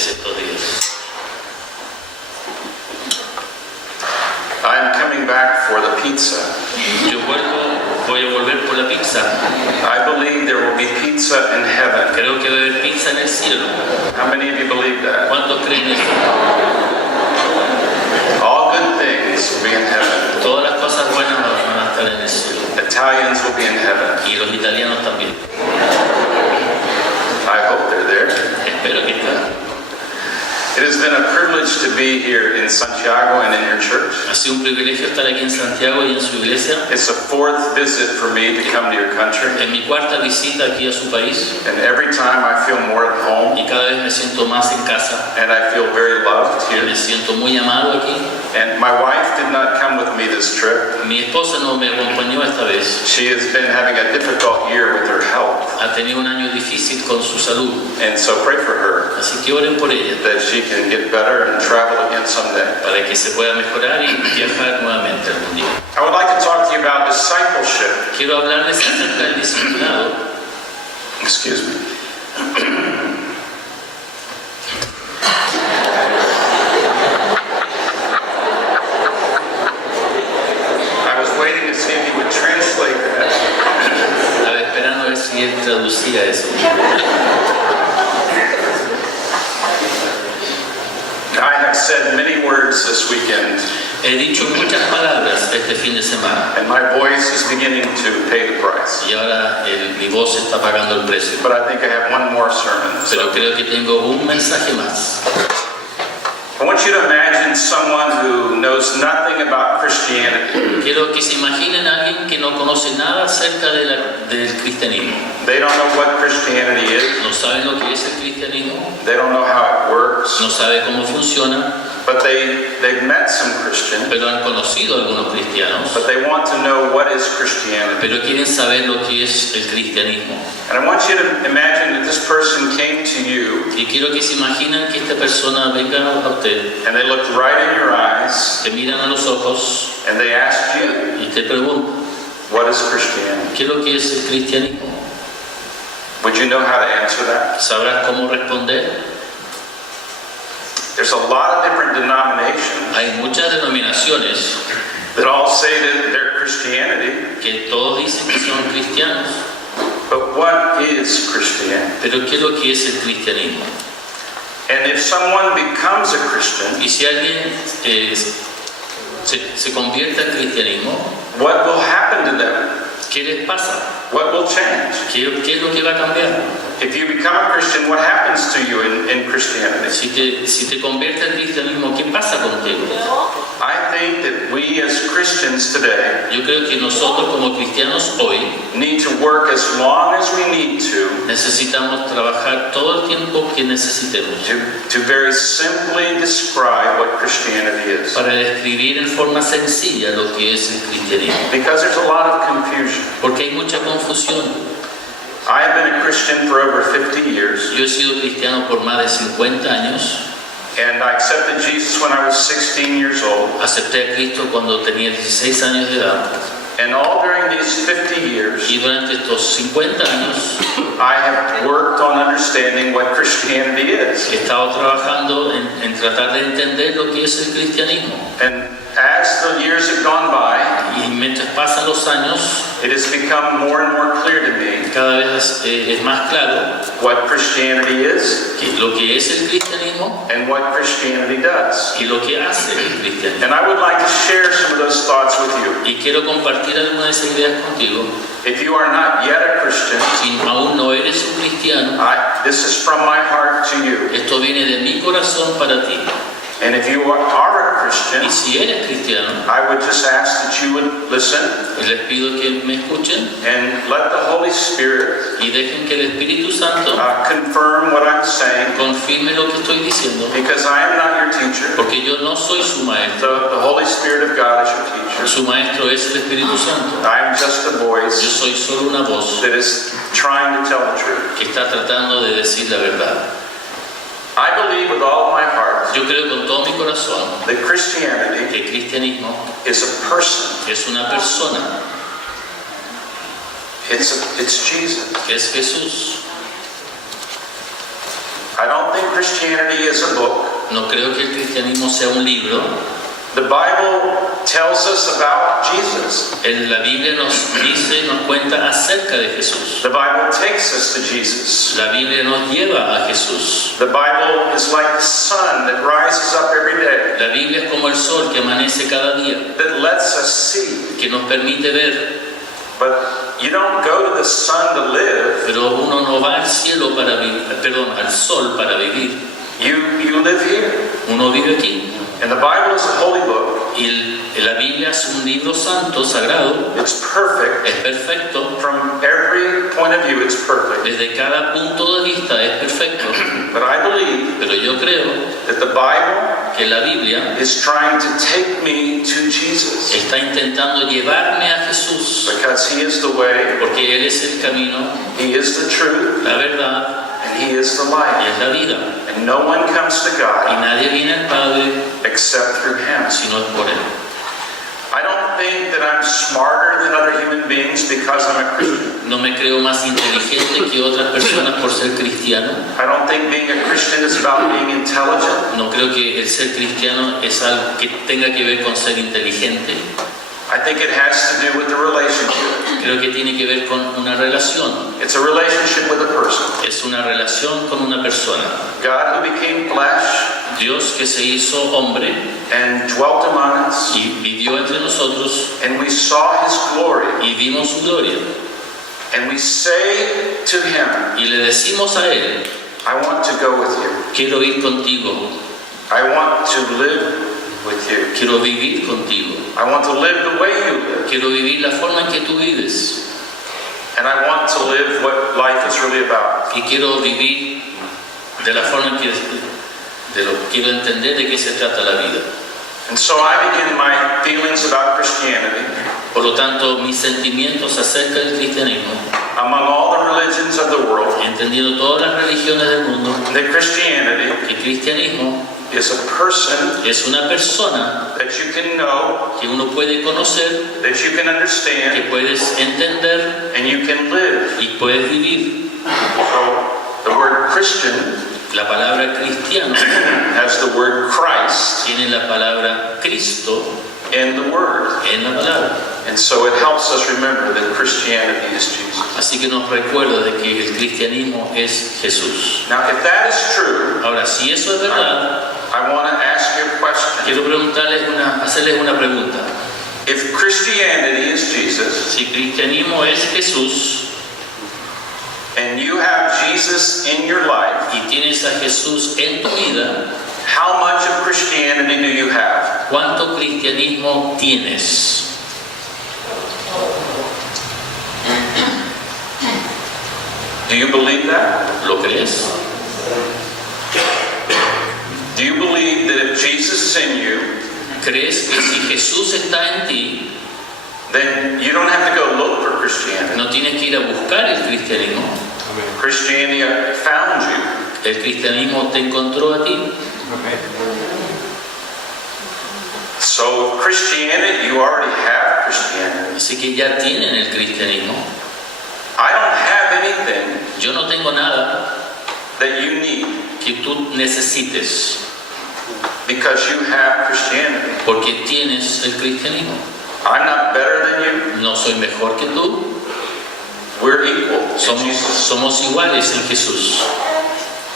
ustedes estos días. I'm coming back for the pizza. Voy a volver por la pizza. I believe there will be pizza in heaven. Creo que va a haber pizza en el cielo. How many of you believe that? ¿Cuántos creen eso? All good things will be in heaven. Todas las cosas buenas van a estar en el cielo. Italians will be in heaven. Y los italianos también. I hope they're there. Espero que estén. It has been a privilege to be here in Santiago and in your church. Ha sido un privilegio estar aquí en Santiago y en su iglesia. It's the fourth visit for me to come to your country. Es mi cuarta visita aquí a su país. And every time I feel more at home. Y cada vez me siento más en casa. And I feel very loved here. Me siento muy amado aquí. And my wife did not come with me this trip. Mi esposa no me acompañó esta vez. She has been having a difficult year with her health. Ha tenido un año difícil con su salud. And so pray for her. Así que oren por ella. That she can get better and travel again someday. Para que se pueda mejorar y viajar nuevamente algún día. I would like to talk to you about discipleship. Quiero hablarles acerca del discipulado. Excuse me. I was waiting to see if you would translate that. Estaba esperando a ver si él traducía eso. I have said many words this weekend. He dicho muchas palabras este fin de semana. And my voice is beginning to pay the price. Y ahora mi voz está pagando el precio. But I think I have one more sermon. Pero creo que tengo un mensaje más. I want you to imagine someone who knows nothing about Christianity. Quiero que se imaginen a alguien que no conoce nada acerca del cristianismo. They don't know what Christianity is. No saben lo que es el cristianismo. They don't know how it works. No saben cómo funciona. But they've met some Christians. Pero han conocido a algunos cristianos. But they want to know what is Christianity. Pero quieren saber lo que es el cristianismo. And I want you to imagine that this person came to you. Y quiero que se imaginen que esta persona venga a usted. And they looked right in your eyes. Te miran a los ojos. And they asked you. Y te preguntan. What is Christianity? ¿Qué es lo que es el cristianismo? Would you know how to answer that? ¿Sabrás cómo responder? There's a lot of different denominations. Hay muchas denominaciones that all say that they're Christianity. Que todos dicen que son cristianos. But what is Christianity? Pero ¿qué es lo que es el cristianismo? And if someone becomes a Christian, y si alguien se convierte al cristianismo, what will happen to them? ¿Qué les pasa? What will change? ¿Qué es lo que va a cambiar? If you become a Christian, what happens to you in Christianity? Si te conviertes al cristianismo, ¿qué pasa contigo? I think that we as Christians today Yo creo que nosotros como cristianos hoy need to work as long as we need to necesitamos trabajar todo el tiempo que necesitemos to very simply describe what Christianity is. Para describir en forma sencilla lo que es el cristianismo. Because there's a lot of confusion. Porque hay mucha confusión. I have been a Christian for over 50 years. Yo he sido cristiano por más de 50 años. And I accepted Jesus when I was 16 years old. Acepté a Cristo cuando tenía 16 años de edad. And all during these 50 years, y durante estos 50 años, I have worked on understanding what Christianity is. He estado trabajando en tratar de entender lo que es el cristianismo. And as the years have gone by, y mientras pasan los años, it has become more and more clear to me. Cada vez es más claro what Christianity is, lo que es el cristianismo, and what Christianity does. Y lo que hace el cristianismo. And I would like to share some of those thoughts with you. Y quiero compartir algunas de esas ideas contigo. If you are not yet a Christian, si aún no eres un cristiano, this is from my heart to you. Esto viene de mi corazón para ti. And if you are a Christian, y si eres cristiano, I would just ask that you would listen. Les pido que me escuchen. And let the Holy Spirit y dejen que el Espíritu Santo confirm what I'm saying. Confirme lo que estoy diciendo. Because I am not your teacher. Porque yo no soy su maestro. The Holy Spirit of God is your teacher. Su maestro es el Espíritu Santo. I am just a voice. Yo soy solo una voz. That is trying to tell the truth. Que está tratando de decir la verdad. I believe with all my heart. Yo creo con todo mi corazón. That Christianity. Que el cristianismo. Is a person. Es una persona. It's Jesus. Que es Jesús. I don't think Christianity is a book. No creo que el cristianismo sea un libro. The Bible tells us about Jesus. La Biblia nos dice, nos cuenta acerca de Jesús. The Bible takes us to Jesus. La Biblia nos lleva a Jesús. The Bible is like the sun that rises up every day, La Biblia es como el sol que amanece cada día, that lets us see. que nos permite ver. But you don't go to the sun to live. Pero uno no va al cielo para al sol para vivir. You live here. Uno vive aquí. And the Bible is a holy book. Y la Biblia es un libro santo, sagrado. It's perfect. Es perfecto. From every point of view, it's perfect. Desde cada punto de vista es perfecto. But I believe Pero yo creo that the Bible que la Biblia is trying to take me to Jesus. está intentando llevarme a Jesús. Because He is the way, Porque Él es el camino, He is the truth, la verdad and He is the y life. es la vida. And no one comes to Y God nadie viene al Padre except through Him. si no es por Él. I don't think that I'm smarter than other human beings because I'm a Christian. No me creo más inteligente que otras personas por ser cristiano. I don't think being a Christian is about being intelligent. No creo que el ser cristiano es algo que tenga que ver con ser inteligente. I think it has to do with the relationship. Creo que tiene que ver con una relación. It's a relationship with a person. Es una relación con una persona. God who became flesh Dios que se hizo hombre and dwelt among us, y vivió entre nosotros and we saw His glory, y vimos su gloria. and we say to Him, Y le decimos a Él, I want to go with you. quiero ir contigo, I want to live with you. quiero vivir contigo, I want to live the way you live. quiero vivir la forma en que tú vives. And I want to live what life is really about. Y quiero vivir de la forma en que quiero entender de qué se trata la vida. And so I begin my feelings about Christianity. Por lo tanto, mis sentimientos acerca del cristianismo, Among all the religions of the world, entendiendo todas las religiones del mundo, that Christianity que el cristianismo is a person es una persona that you can know, que uno puede conocer, that you can que understand, puedes entender and you can live. y puedes vivir. So the word Christian La palabra cristiano has the word Christ tiene la palabra Cristo in the word. en la palabra. And so it helps us remember that Christianity is Jesus. Así que nos recuerda de que el cristianismo es Jesús. Now, if that is true, Ahora, si eso es verdad, I want to ask you a question. quiero hacerles una pregunta. If Christianity is Jesus, Si cristianismo es Jesús and you have Jesus in your life, y tienes a Jesús en tu vida, how much of Christianity do you have? ¿cuánto cristianismo tienes? Do you believe that? ¿Lo crees? Do you believe that if Jesus is in you, ¿Crees que si Jesús está en ti, then you don't have to go look for Christianity? no tienes que ir a buscar el cristianismo? Christianity found you. El cristianismo te encontró a ti. So Christianity, you already have Christianity. Así que ya tienen el cristianismo. I don't have anything Yo no tengo nada that you need que tú necesites because you have Christianity. porque tienes el cristianismo. I'm not better than you. No soy mejor que tú. We're equal in Somos, Jesus. somos iguales en Jesús.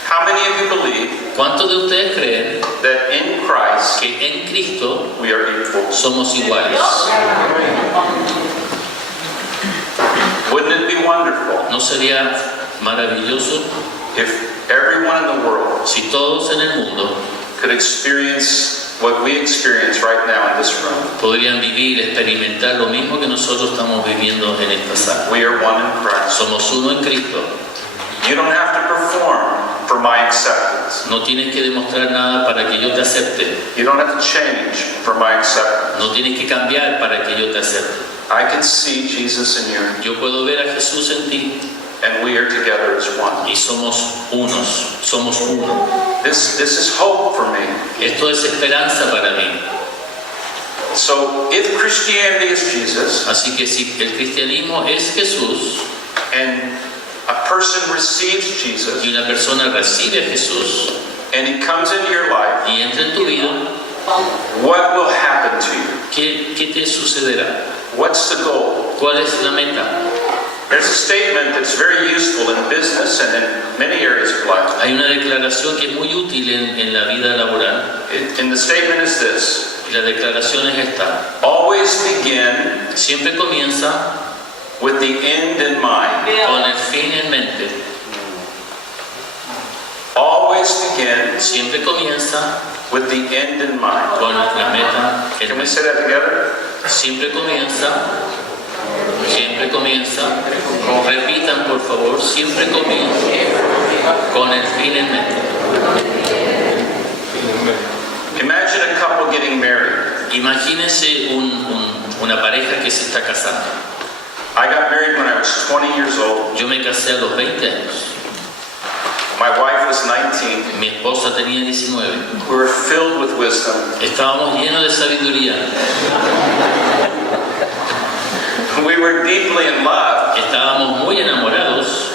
How many of you believe ¿Cuántos de ustedes creen that in Christ que en Cristo we are equal? somos iguales? Wouldn't it be wonderful ¿No sería maravilloso if everyone in the world si todos en el mundo could experience what we experience right now in this room? podrían vivir, experimentar lo mismo que nosotros estamos viviendo en esta sala? We are one in Christ. Somos uno en Cristo. You don't have to perform for my acceptance. No tienes que demostrar nada para que yo te acepte. You don't have to change for my acceptance. No tienes que cambiar para que yo te acepte. I can see Jesus in you, Yo puedo ver a Jesús en ti and we are together as one. y somos unos, somos uno. This is hope for me. Esto es esperanza para mí. So if Christianity is Jesus, Así que si el cristianismo es Jesús and person receives Jesus y una persona recibe a Jesús and he comes into your life, y entra en tu vida, what will happen to you? ¿qué te sucederá? What's the goal? ¿Cuál es la meta? There's a statement that's very useful in business and in many areas of life. Hay una declaración que es muy útil en la vida laboral. And the statement is this: Y la declaración es esta. always begin Siempre comienza with the end in mind. con el fin en mente. Always begin Siempre comienza with the end in mind. con la meta en Can we mente. say that together? Siempre comienza, repitan por favor, siempre comienza con el fin en mente. Imagine a couple getting married. Imagínense una pareja que se está casando. I got married when I was 20 years old. Yo me casé a los 20 años. My wife was 19. Mi esposa tenía 19. We were filled with wisdom. Estábamos llenos de sabiduría. We were deeply in love. Estábamos muy enamorados,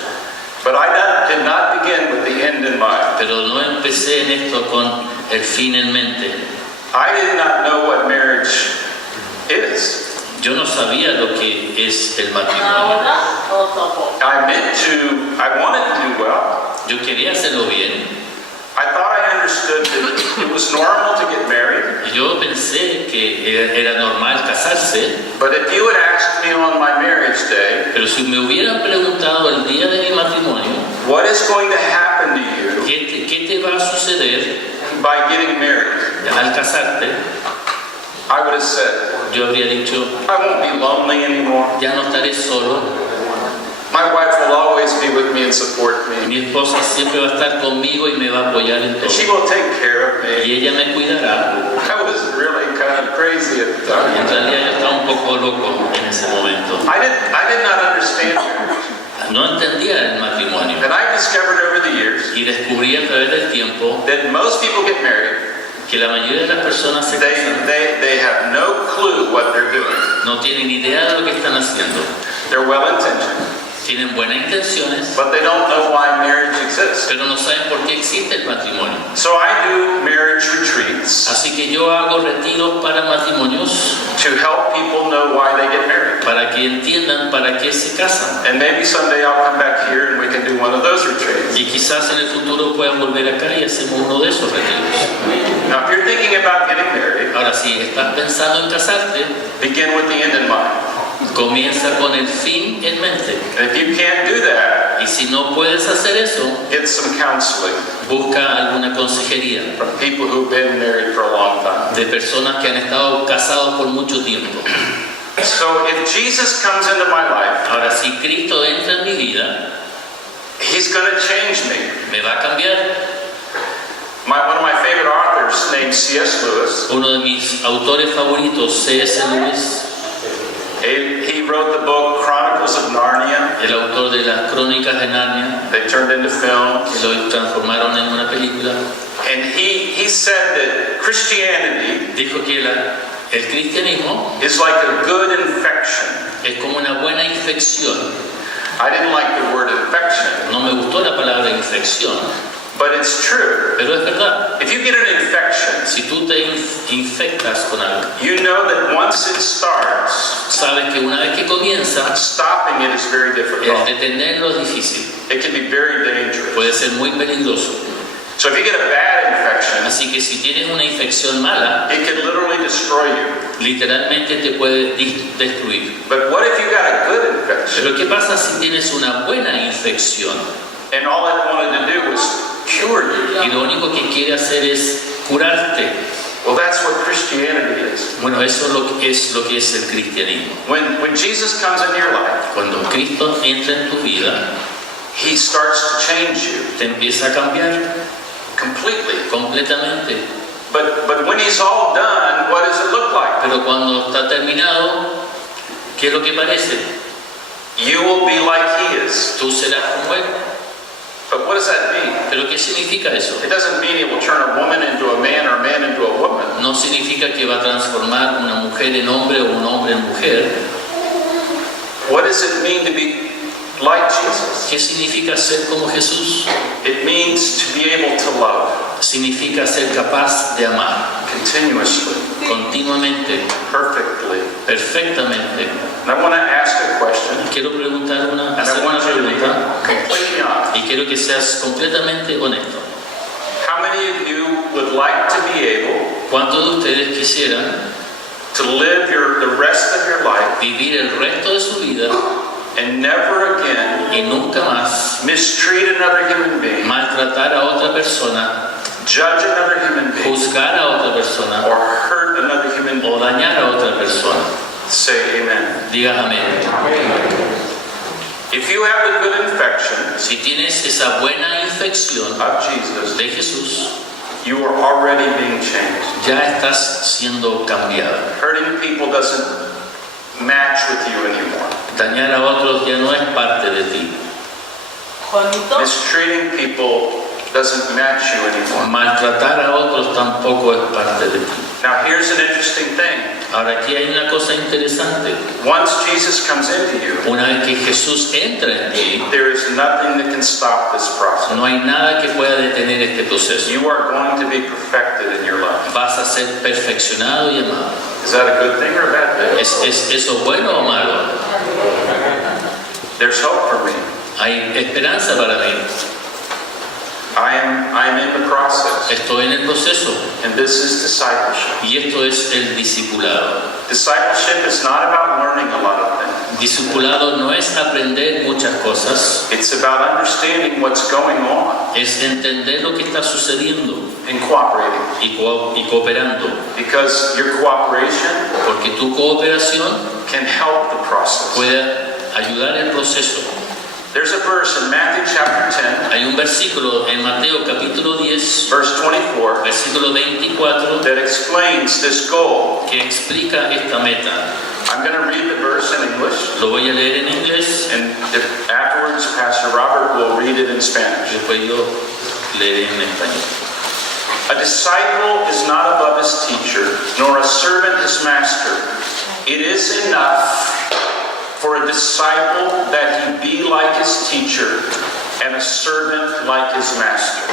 But I did not begin with the end in mind. pero no empecé en esto con el fin en mente. I did not know what marriage is. Yo no sabía lo que es el matrimonio. I wanted to do well. Yo quería hacerlo bien. I thought I understood that it was normal to get married. Yo pensé que era normal casarse, But if you had asked me on my marriage day, pero si me hubieran preguntado el día de mi matrimonio, what is going to happen to you ¿qué te va a suceder by getting married? al casarte? I would have said, Yo habría dicho, I won't be lonely anymore. ya no estaré solo. My wife will always be with me and support me. Mi esposa siempre va a estar conmigo y me va a apoyar en And she todo. will take care of me. Y ella me cuidará. I was really kind of crazy at the En time. realidad yo estaba un poco loco en ese momento. I did not understand marriage. No entendía el matrimonio. And I discovered over the years Y descubrí a través del tiempo that most people get married. que la mayoría de las personas se casan, They have no clue what they're doing. no tienen idea de lo que están haciendo. They're well intentioned, Tienen buenas intenciones, but they don't know why marriage exists. pero no saben por qué existe el matrimonio. So I do marriage retreats Así que yo hago retiros para matrimonios to help people know why they get married. para que entiendan para qué se casan. And maybe someday I'll come back here and we can do one of those retreats. Y quizás en el futuro puedan volver acá y hacemos uno de esos retiros. Now, if you're thinking about getting married, Ahora, si estás pensando en casarte, begin with the end in mind. comienza con el fin en mente. And if you can't do that, Y si no puedes hacer eso, get some counseling busca alguna consejería from people who've been married for a long time. de personas que han estado casados por mucho tiempo. So if Jesus comes into my life, Ahora, si Cristo entra en mi vida, He's going to change me. me va a cambiar. One of my favorite authors named C.S. Lewis, Uno de mis autores favoritos, C.S. Lewis, he wrote the book Chronicles of Narnia. el autor de las Crónicas de Narnia, They turned into que films. lo transformaron en una película, And he said that Christianity dijo que el cristianismo is like a good infection. es como una buena infección. I didn't like the word infection, No me gustó la palabra infección, but it's true. pero es verdad. If you get an infection, Si tú te infectas con algo, you know that once it starts, sabes que una vez que comienza, stopping it is very el difficult. detenerlo es difícil. It can be very dangerous. Puede ser muy peligroso. So if you get a bad infection, Así que si tienes una infección mala, it can literally destroy you. literalmente te puede destruir. But what if you got a good infection Pero ¿qué pasa si tienes una buena infección? and all it wanted to do was cure you? Y lo único que quiere hacer es curarte. Well, that's what Christianity is. Bueno, eso es lo que es el cristianismo. When Jesus comes into your life, Cuando Cristo entra en tu vida, He starts to change you te empieza a cambiar completely. completamente. But when He's all done, what does it look like? Pero cuando está terminado, ¿qué es lo que parece? You will be like He is. Tú serás como Él. But what does that mean? ¿Pero qué significa eso? It doesn't mean He will turn a woman into a man or a man into a woman. No significa que va a transformar una mujer en hombre o un hombre en mujer. What does it mean to be like Jesus. ¿Qué significa ser como Jesús? It means to be able to love Significa ser capaz de amar continuously, continuamente, perfectly. perfectamente. And I want to ask a question, Quiero preguntar and I hacer una want you to be pregunta completely honest. y quiero que seas completamente honesto. How many of you would like to be able ¿Cuántos de ustedes quisieran to live the rest of your life vivir el resto de su vida and never again y nunca más mistreat another human being, maltratar a otra persona, judge another human being, juzgar a otra persona or hurt another human being? o dañar a otra persona? Say amen. Diga amén. If you have the good infection Si tienes esa buena infección of Jesus, de Jesús, you are already being changed. ya estás siendo cambiado. Hurting people doesn't match with you anymore. Dañar a otros ya no es parte de ti. Mistreating people doesn't match you anymore. Maltratar a otros tampoco es parte de ti. Now here's an interesting thing. Ahora aquí hay una cosa interesante. Once Jesus comes into you, Una vez que Jesús entra en ti, there is nothing that can stop this process. no hay nada que pueda detener este proceso. You are going to be perfected in your life. Vas a ser perfeccionado y amado. Is that a good thing or a bad thing? ¿Es eso bueno o malo? There's hope for me. Hay esperanza para mí. I'm in the process, Estoy en el proceso and this is discipleship. y esto es el discipulado. Discipleship is not about learning a lot of things. Discipulado no es aprender muchas cosas, It's about understanding what's going on es entender lo que está sucediendo and cooperating. y cooperando. Because your cooperation Porque tu cooperación can help the process. puede ayudar el proceso. There's a verse in Matthew chapter 10, Hay un versículo en Mateo capítulo 10, verse 24, versículo 24, that explains this goal. que explica esta meta. I'm going to read the verse in English, Lo voy a leer en inglés, and afterwards Pastor Robert will read it in Spanish. después yo leeré en español. A disciple is not above his teacher, nor a servant his master. It is enough for a disciple that he be like his teacher, and a servant like his master.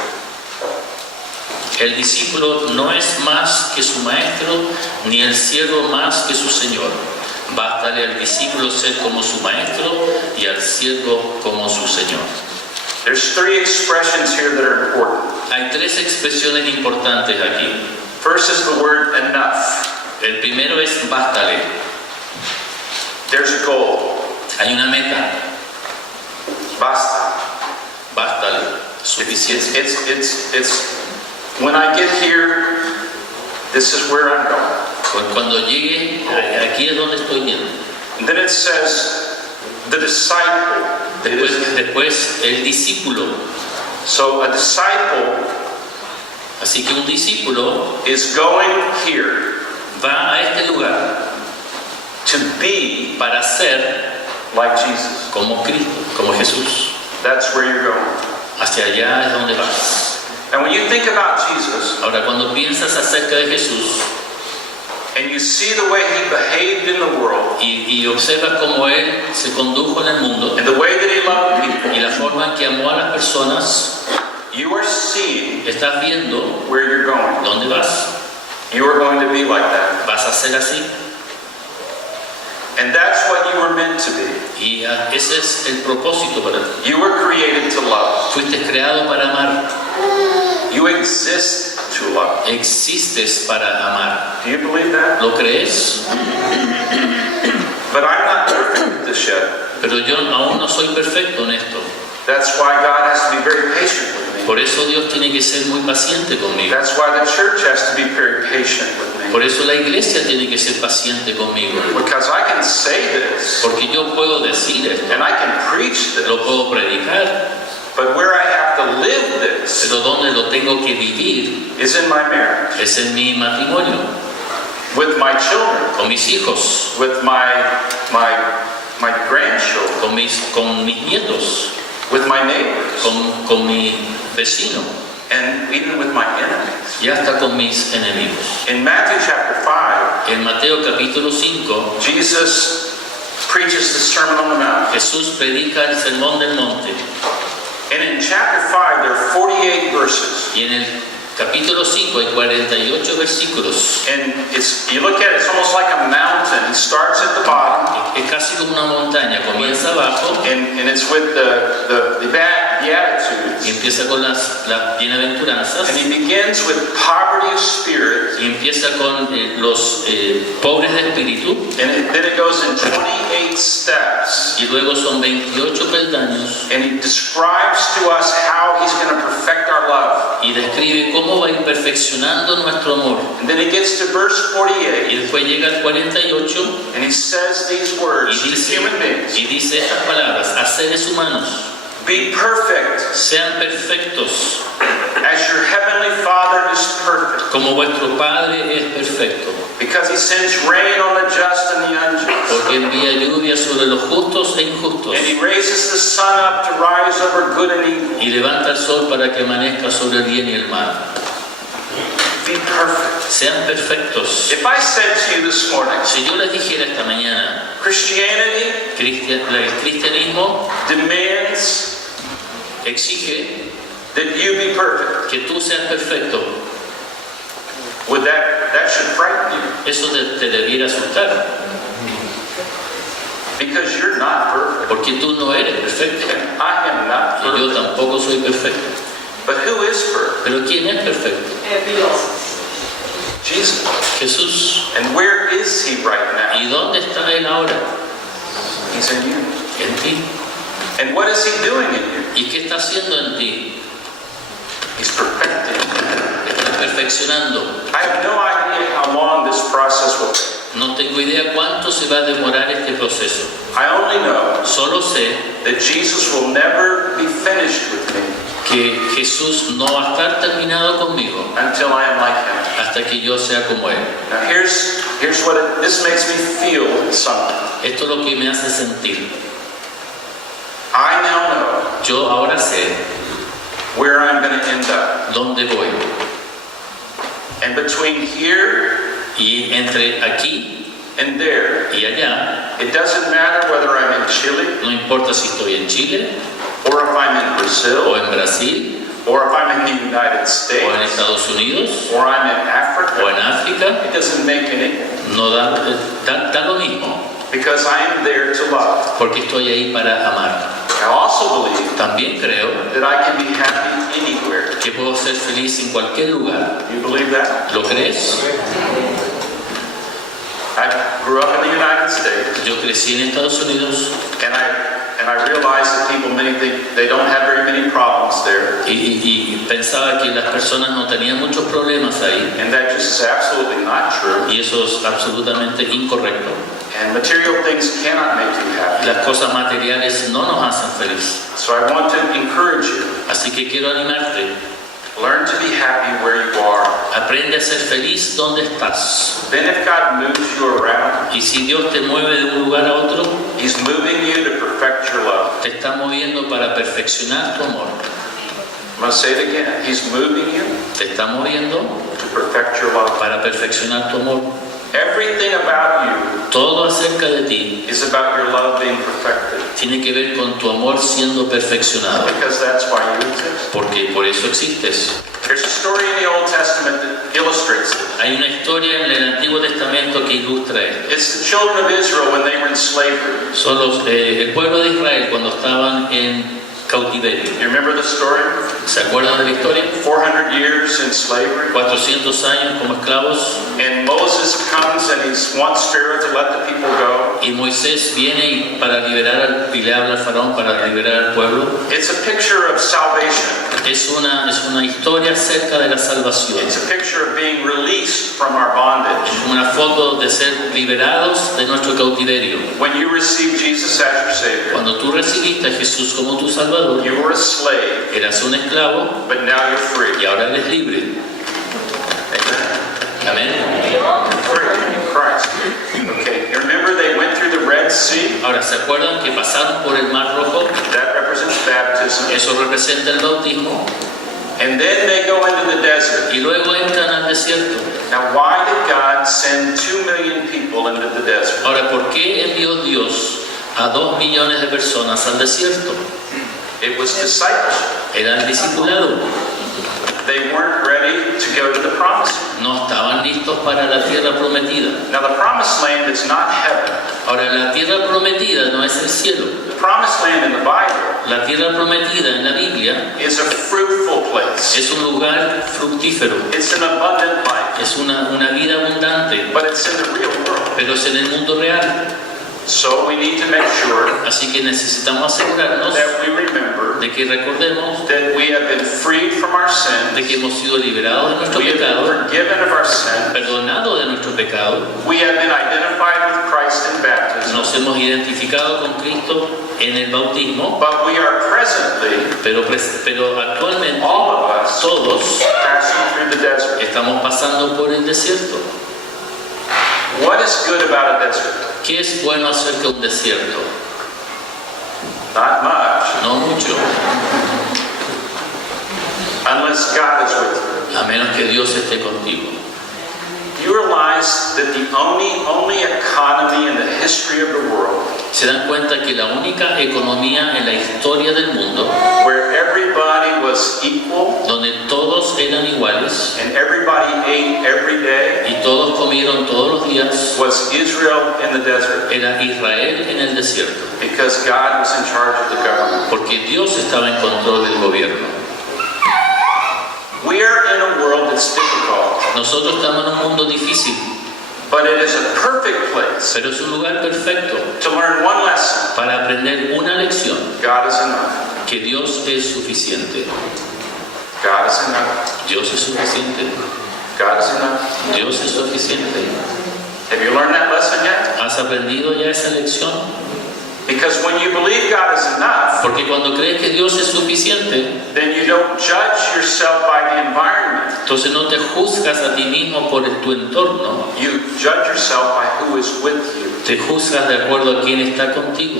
El discípulo no es más que su maestro, ni el siervo más que su señor. Bástale al discípulo ser como su maestro y al siervo como su señor. There's three expressions here that are important. Hay tres expresiones importantes aquí. First is the word enough. El primero es bástale. There's a goal. Hay una meta. Basta. Bástale. Suficiente. It's when I get here, this is where I'm going. Cuando llegue, aquí es donde estoy yendo. And then it says the disciple. Después el discípulo. So a disciple Así que un discípulo is going here va a este lugar to be para ser like Jesus. como Cristo, como Jesús. That's where you're going. Hacia allá es donde vas. And when you think about Jesus Ahora, cuando piensas acerca de Jesús and you see the way he behaved in the world y observas cómo Él se condujo en el mundo and the way that he loved people, y la forma en que amó a las personas, you are seeing estás viendo where you're going. dónde vas. You are going to be like that. Vas a ser así. And that's what you were meant to be. Y ese es el propósito para ti. You were created to love. Fuiste creado para amar. You exist to love. Existes para amar. Do you believe that? ¿Lo crees? But I'm not perfect at this yet. Pero yo aún no soy perfecto en esto. That's why God has to be very patient with me. Por eso Dios tiene que ser muy paciente conmigo. That's why the church has to be very patient with me. Por eso la iglesia tiene que ser paciente conmigo. Because I can say this Porque yo puedo decir esto, and I can preach this, lo puedo predicar, but where I have to live this pero donde lo tengo que vivir is in my marriage, es en mi matrimonio, with my children, con mis hijos, with my grandchildren, con mis nietos, with my neighbors, con mi vecino and even with my enemies. y hasta con mis enemigos. In Matthew chapter 5, En Mateo capítulo 5, Jesus preaches the Sermon on the Mount. Jesús predica el sermón del monte. And in chapter 5, there are 48 verses. Y en el capítulo 5 hay 48 versículos. And you look at it, it's almost like a mountain. It starts at the bottom. Es casi como una montaña, comienza abajo. And it's with the Beatitudes. Y empieza con las bienaventuranzas. And he begins with poverty of spirit. Y empieza con los pobres de espíritu. And then it goes in 28 steps. Y luego son 28 peldaños. And he describes to us how he's going to perfect our love. Y describe cómo va a ir perfeccionando nuestro amor. And then he gets to verse 48. Y después llega al 48. And he says these words to human beings. Y dice estas palabras a seres humanos. Be perfect. Sean perfectos. As your heavenly Father is perfect. Como vuestro Padre es perfecto. Because he sends rain on the just and the unjust. Porque envía lluvia sobre los justos e injustos. And he raises the sun up to rise over good and evil. Y levanta el sol para que amanezca sobre el bien y el mal. Be perfect. Sean perfectos. If I said to you this morning, Si yo les dijera esta mañana, Christianity el cristianismo demands exige that you be perfect, que tú seas perfecto, would that should frighten you, eso te debiera asustar, because you're not perfect. porque tú no eres perfecto. I am not Y yo perfect. tampoco soy perfecto. But who is perfect? Pero ¿quién es perfecto? Jesus. Jesús. And where is he right now? ¿Y dónde está Él ahora? He's in you. En ti. And what is he doing in you? ¿Y qué está haciendo en ti? He's perfecting. Está perfeccionando. I have no idea how long this process will take. No tengo idea cuánto se va a demorar este proceso. I only know Solo sé that Jesus will never be finished with me que Jesús no va a estar terminado conmigo until I am like him. hasta que yo sea como Él. Now here's what this makes me feel something. Esto es lo que me hace sentir. I now know Yo ahora sé where I'm going to end up. dónde voy. And between here Y entre aquí and there, y allá, it doesn't matter whether I'm in Chile no importa si estoy en Chile or if I'm in o Brazil en Brasil or if I'm in the United o en States Estados Unidos or I'm in o Africa. en África, It doesn't make any, no da lo mismo, because I am there to love. porque estoy ahí para amar. I also believe También creo that I can be happy anywhere. que puedo ser feliz en cualquier lugar. You believe that? ¿Lo crees? I grew up in the United States, Yo crecí en Estados Unidos and I realized that people many think they don't have very many problems there, y pensaba que las personas no tenían muchos problemas ahí, and that just is absolutely not true. y eso es absolutamente incorrecto. And material things cannot make you happy. Las cosas materiales no nos hacen feliz. So I want to encourage you. Así que quiero animarte. Learn to be happy where you are. Aprende a ser feliz donde estás. Then if God moves you around, Y si Dios te mueve de un lugar a otro, He's moving you to perfect your love. te está moviendo para perfeccionar tu amor. I'm going to say it again. He's moving you Te está moviendo to perfect your love. para perfeccionar tu amor. Everything about you Todo acerca de ti is about your love being perfected, tiene que ver con tu amor siendo perfeccionado. because that's why you exist. Porque por eso existes. There's a story in the Old Testament that illustrates it. Hay una historia en el Antiguo Testamento que ilustra esto. It's the children of Israel when they were in slavery. Son el pueblo de Israel cuando estaban en cautiverio. You remember the story? ¿Se acuerdan de la historia? 400 years in slavery. 400 años como esclavos, And Moses comes and he wants Pharaoh to let the people go. y Moisés viene para liberar y le habla al faraón para liberar al pueblo. It's a picture of salvation. Es una historia acerca de la salvación. It's a picture of being released from our bondage. Es una foto de ser liberados de nuestro cautiverio. When you receive Jesus as your Savior, Cuando tú recibiste a Jesús como tu Salvador, you were a slave, eras un esclavo but now you're free. y ahora eres libre. Amén. You're free in Christ. Okay, you remember they went through the Red Sea? Ahora, ¿se acuerdan que pasaron por el Mar Rojo? That represents baptism. Eso representa el bautismo. And then they go into the desert. y luego entran al desierto. Now, why did God send 2 million people into the desert? Ahora, ¿por qué envió Dios a 2 millones de personas al desierto? It was discipleship. Era el discipulado. They weren't ready to go to the promised land. No estaban listos para la tierra prometida. Now, the promised land is not heaven. Ahora, la tierra prometida no es el cielo. The promised land in the Bible La tierra prometida en la Biblia is a fruitful place. es un lugar fructífero, It's an abundant life, es una vida abundante, but it's in the real world. pero es en el mundo real. So we need to make sure Así que necesitamos asegurarnos that we remember de que recordemos that we have been freed from our de que sins. hemos sido liberados de nuestro We have been pecado, forgiven of our sin. perdonados de nuestro pecado, We have been identified with Christ in baptism. nos hemos identificado con Cristo en el bautismo, But we are presently, pero actualmente all of us, todos passing through the desert. estamos pasando por el desierto. What is good about a desert? ¿Qué es bueno acerca de un desierto? Not much, No mucho, unless God is with you. a menos que Dios esté contigo. You realize that the only economy in the history of the world Se dan cuenta que la única economía en la historia del mundo where everybody was equal donde todos eran iguales and everybody ate every day y todos comieron todos los días was Israel in the desert, era Israel en el desierto, because God was in charge of the government. porque Dios estaba en control del gobierno. We are in a world that's difficult, Nosotros estamos en un mundo difícil, but it is a perfect place pero es un lugar perfecto to learn one lesson. para aprender una lección, God is enough. que Dios es suficiente. God is enough. Dios es suficiente. God is enough. Dios es suficiente. Have you learned that lesson yet? ¿Has aprendido ya esa lección? Because when you believe God is enough, Porque cuando crees que Dios es suficiente, then you don't judge yourself by the environment. entonces no te juzgas a ti mismo por tu entorno, You judge yourself by who is with you. te juzgas de acuerdo a quién está contigo.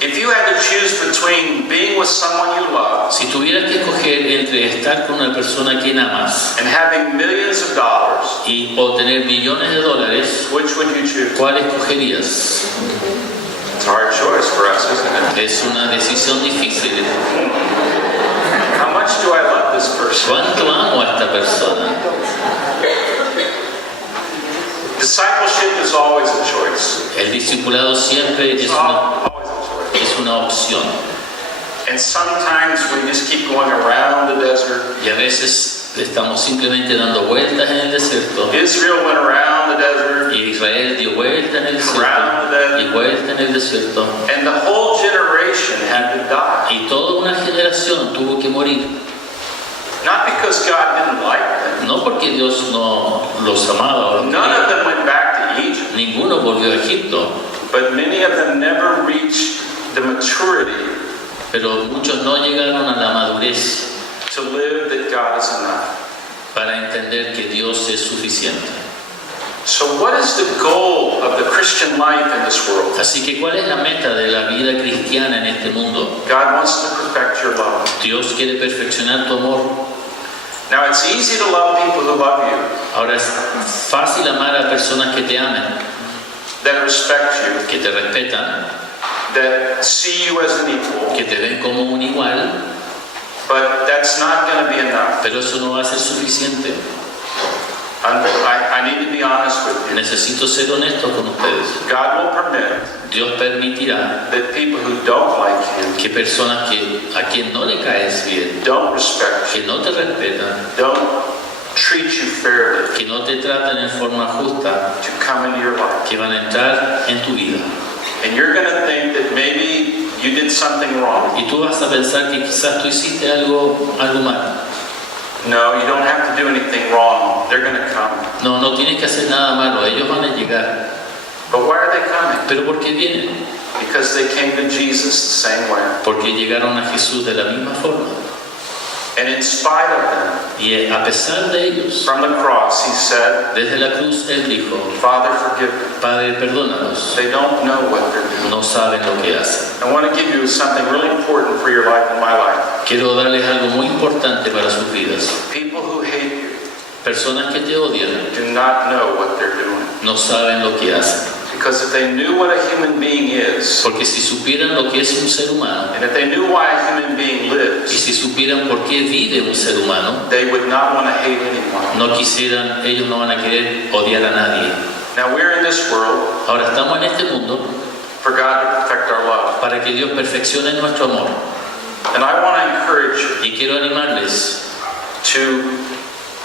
If you had to choose between being with someone you love Si tuvieras que escoger entre estar con una persona a quien amas and having millions of dollars, y obtener millones de dólares, which would you choose? ¿cuál escogerías? It's a hard choice for us, isn't it? Es una decisión difícil. How much do I love this person? ¿Cuánto amo a esta persona? Discipleship is always a choice. El discipulado siempre It's es always a choice. una opción. And sometimes we just keep going around the desert. Y a veces estamos simplemente dando vueltas en el desierto. Israel went around the desert, Y Israel dio vuelta en el desierto. around the desert, Y vuelta en el desierto. and the whole generation had to die. Y toda una generación tuvo que morir. Not because God didn't like them. No porque Dios no los amaba o los None of quería. them went back to Egypt, Ninguno volvió a Egipto. but many of them never reached the maturity Pero muchos no llegaron a la madurez to live that God is enough. para entender que Dios es suficiente. So what is the goal of the Christian life in this world? Así que, ¿cuál es la meta de la vida cristiana en este mundo? God wants to perfect your love. Dios quiere perfeccionar tu amor. Now it's easy to love people who love you, Ahora es fácil amar a personas que te amen, that respect you, que te respetan, that see you as an equal, que te ven como un igual, but that's not going to be enough. pero eso no va a ser suficiente. I need to be honest with you. Necesito ser honesto con ustedes. God will permit Dios permitirá that people who don't like you, que personas a quien no le caes bien, don't respect you, que no te respetan, don't treat you fairly, que no te tratan en forma justa, to come into your life. que van a entrar en tu vida. And you're going to think that maybe you did something wrong. Y tú vas a pensar que quizás tú hiciste algo mal. No, you don't have to do anything wrong. They're going to come. No, no tienes que hacer nada malo, ellos van a llegar. But why are they coming? ¿Pero por qué vienen? Because they came to Jesus the same way. Porque llegaron a Jesús de la misma forma. And in spite of them, Y a pesar de ellos, from the cross, he said, desde la cruz Él dijo, Father, forgive them. Padre, perdónalos, They don't know what they're doing. no saben lo que hacen. I want to give you something really important for your life and my life. Quiero darles algo muy importante para sus vidas. People who hate you Personas que te odian do not know what they're doing. no saben lo que hacen. Because if they knew what a human being is, Porque si supieran lo que es un ser humano, and if they knew why a human being y lives, si supieran por qué vive un ser humano, they would not want to hate anyone. no quisieran, ellos no van a querer odiar a nadie. Now we're in this world Ahora estamos en este mundo for God to perfect our love. para que Dios perfeccione nuestro amor. And I want to encourage you Y quiero animarles to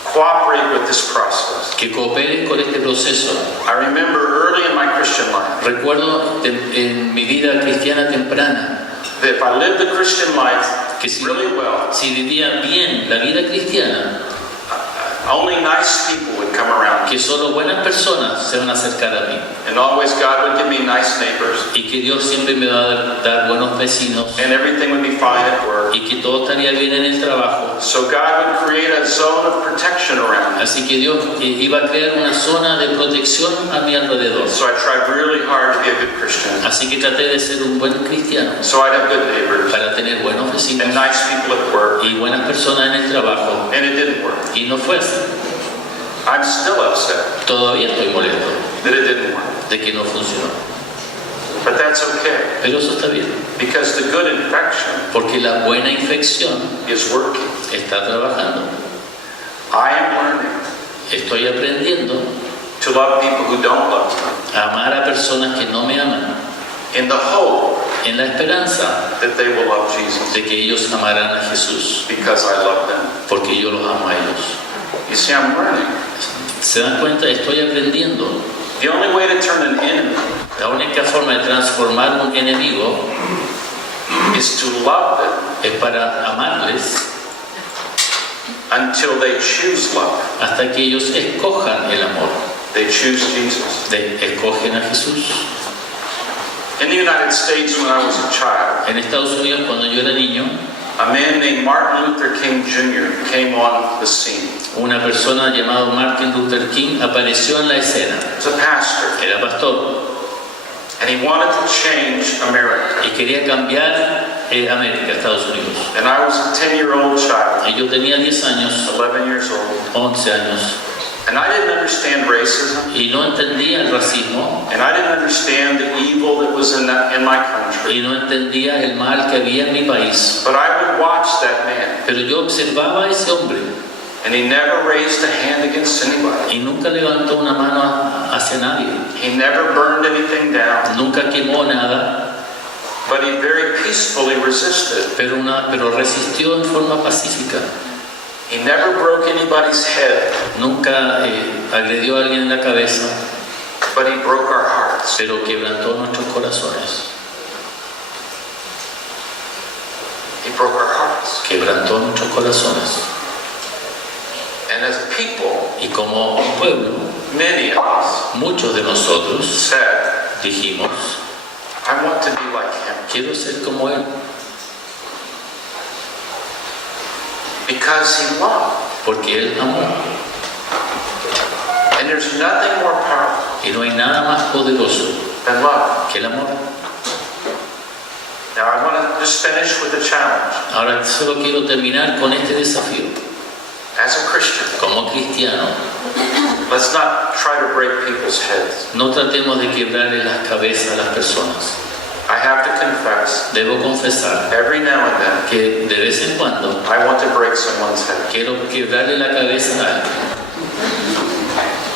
cooperate with this process. que cooperen con este proceso. I remember early in my Christian life Recuerdo en mi vida cristiana temprana that if I lived the Christian life que si vivía bien la vida cristiana, only nice people would come around. que solo buenas personas se van a acercar a mí. And always God would give me nice neighbors. Y que Dios siempre me va a dar buenos vecinos. And everything would be fine at work. Y que todo estaría bien en el trabajo. So God would create a zone of protection around me. Así que Dios iba a crear una zona de protección a mi alrededor. So I tried really hard to be a good Christian. Así que traté de ser un buen cristiano. So I'd have good neighbors. Para tener buenos vecinos. And nice people at work. Y buenas personas en el trabajo. And it didn't work. Y no fue así. I'm still upset Todavía estoy molesto that it didn't work. de que no funcionó. But that's okay. Pero eso está bien. Because the good infection Porque la buena infección is working. está trabajando. I am learning Estoy aprendiendo to love people who don't love me. a amar a personas que no me aman. In the hope En la esperanza that they will love Jesus. de que ellos amarán a Jesús. Because I love them. Porque yo los amo a ellos. You see, I'm learning. ¿Se dan cuenta? Estoy aprendiendo. The only way to turn an enemy La única forma de transformar un enemigo is to love them es para amarles until they choose love. hasta que ellos escojan el amor. They choose Jesus. Escogen a Jesús. In the United States, when I was a child, En Estados Unidos, cuando yo era niño, a man named Martin Luther King Jr. came on the scene. una persona llamada Martin Luther King apareció en la escena. He was a pastor, Era pastor and he wanted to change America. y quería cambiar América, Estados Unidos. And I was a 10-year-old child, Y yo tenía 10 años, 11 years old, 11 años, and I didn't understand racism, y no entendía el racismo, and I didn't understand the evil that was in my country. y no entendía el mal que había en mi país. But I would watch that man, Pero yo observaba a ese hombre and he never raised a hand against anybody. y nunca levantó una mano hacia nadie. He never burned anything down, Nunca quemó nada, but he very peacefully resisted. pero resistió en forma pacífica. He never broke anybody's head, Nunca agredió a alguien en la cabeza, but he broke our hearts. pero quebrantó nuestros corazones. He broke our hearts. Quebrantó nuestros corazones. And as a people, Y como un pueblo, many of us muchos de nosotros said, dijimos, I want to be like him. quiero ser como él, Because he loved. porque él amó. And there's nothing more powerful Y no hay nada más poderoso than love. que el amor. Now I want to just finish with a challenge. Ahora solo quiero terminar con este desafío. As a Christian, Como cristiano, let's not try to break people's heads. no tratemos de quebrarle las cabezas a las personas. I have to confess, Debo confesar every now and then, que de vez en cuando I want to break someone's head. quiero quebrarle la cabeza a alguien.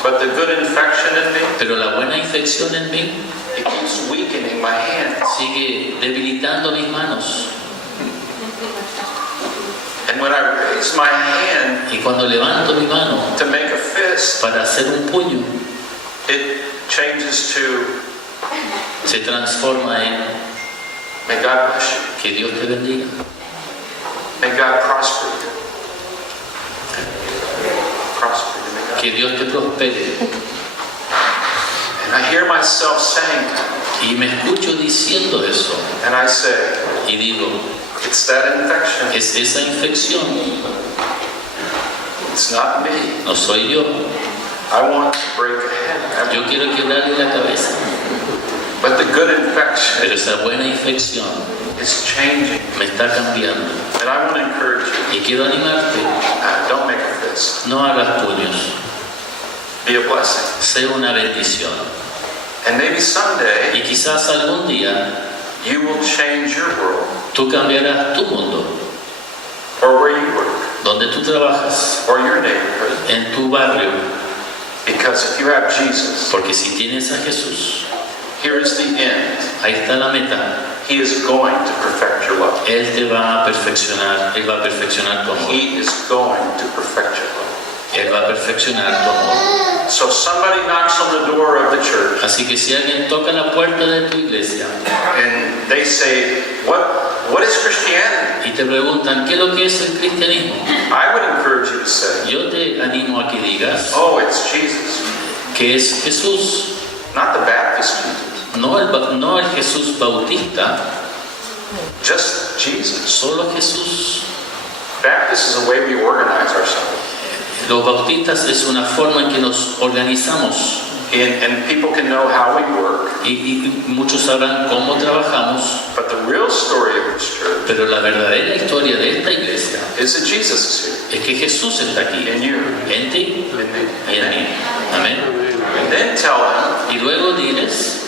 But the good infection in me, Pero la buena infección en mí it keeps weakening my hands. sigue debilitando mis manos. And when I raise my hand Y cuando levanto mi mano to make a fist, para hacer un puño, it changes to, se transforma en may God bless you. que Dios te bendiga, May God prosper you. Prosper you. May God. que Dios te prospere. And I hear myself saying that. Y me escucho diciendo eso And I say, y digo, It's that infection. Es esa infección. It's not me. No soy yo. I want to break a head. Yo quiero quebrarle la cabeza. But the good infection Pero esa buena infección is changing. me está cambiando. And I want to encourage you. Y quiero animarte. Don't make a fist. No hagas puños. Be a blessing. Sé una bendición. And maybe someday Y quizás algún día you will change your world tú cambiarás tu mundo, or where you work donde tú trabajas, or your neighborhood. en tu barrio. Because if you have Jesus, Porque si tienes a Jesús, here is the end. ahí está la meta. He is going to perfect your love. Él te va a perfeccionar. Él va a perfeccionar tu amor. He is going to perfect your love. Él va a perfeccionar tu amor. So if somebody knocks on the door of the church Así que si alguien toca la puerta de tu iglesia and they say, what is Christianity? y te preguntan qué es lo que es el cristianismo, I would encourage you to say, yo te animo a que digas oh, it's Jesus. que es Jesús, Not the Baptist Jesus. no el Jesús Bautista, Just Jesus. solo Jesús. Baptist is the way we organize ourselves. Los bautistas es una forma en que nos organizamos And people can know how we work. y muchos sabrán cómo trabajamos, But the real story of this church pero la verdadera historia de esta iglesia is that Jesus is es que Jesús está aquí, here. In you. en ti In me. y en mí. Amén. And then tell them, Y luego diles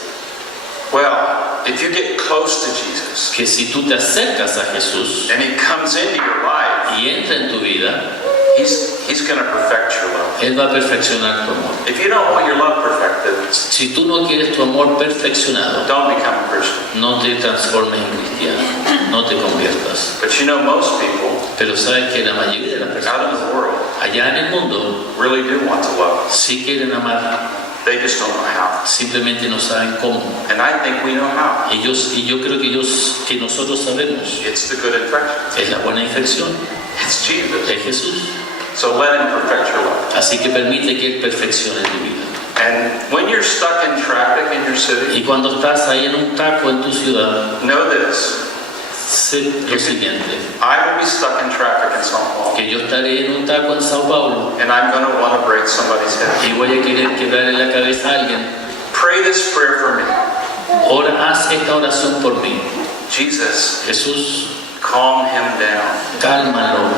well, if you get close to Jesus que si tú te acercas a Jesús and he comes into your life, y entra en tu vida, he's going to perfect your love. Él va a perfeccionar tu amor. If you don't want your love perfected, Si tú no quieres tu amor perfeccionado, don't become a Christian. no te transformes en cristiano, no te conviertas. But you know, most people Pero sabes que la mayoría de las personas out in the world allá en el mundo really do want to love. sí quieren amar, They just don't know how. simplemente no saben cómo. And I think we know how. Y yo creo que nosotros sabemos, It's the good infection. es la buena infección, It's Jesus. es Jesús. So let him perfect your life. Así que permite que Él perfeccione tu vida. And when you're stuck in traffic in your city, Y cuando estás ahí en un taco en tu ciudad, know this. sé lo siguiente, I will be stuck in traffic in São Paulo. que yo estaré en un taco en Sao Paulo And I'm going to want to break somebody's head. y voy a querer quebrarle la cabeza a alguien. Pray this prayer for me. Haz esta oración por mí. Jesus, Jesús, calm him down. cálmalo,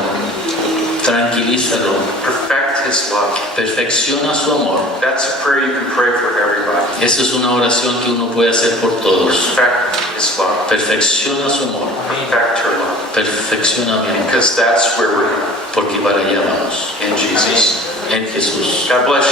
tranquilízalo, Perfect his love. perfecciona su amor. That's a prayer you can pray for everybody. Esa es una oración que uno puede hacer por todos. Perfect his love. Perfecciona su amor, Perfect her love. perfecciona mi amor, Because that's where we're going. porque para allá vamos. In Jesus. En Jesús. God bless